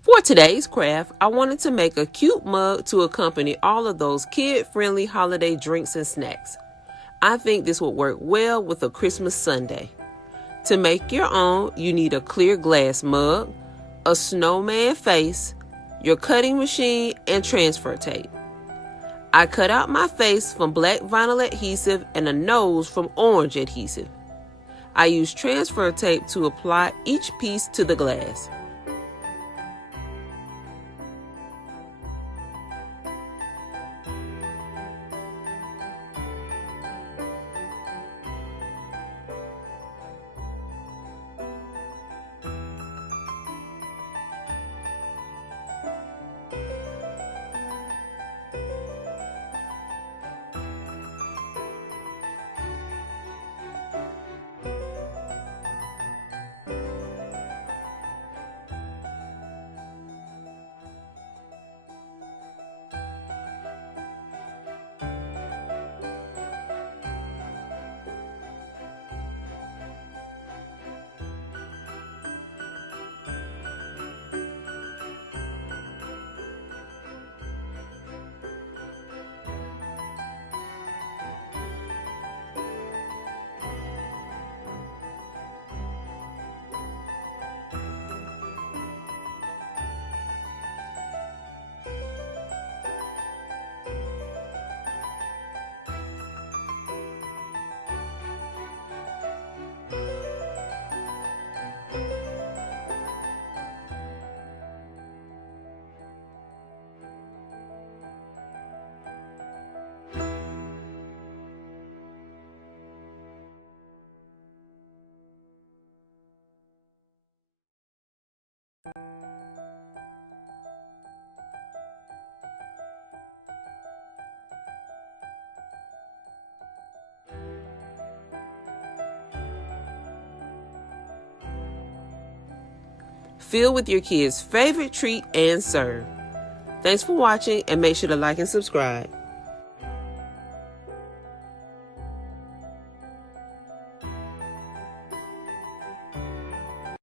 For today's craft, I wanted to make a cute mug to accompany all of those kid-friendly holiday drinks and snacks. I think this would work well with a Christmas sundae. To make your own, you need a clear glass mug, a snowman face, your cutting machine, and transfer tape. I cut out my face from black vinyl adhesive and a nose from orange adhesive. I used transfer tape to apply each piece to the glass. Fill with your kids' favorite treat and serve. Thanks for watching, and make sure to like and subscribe.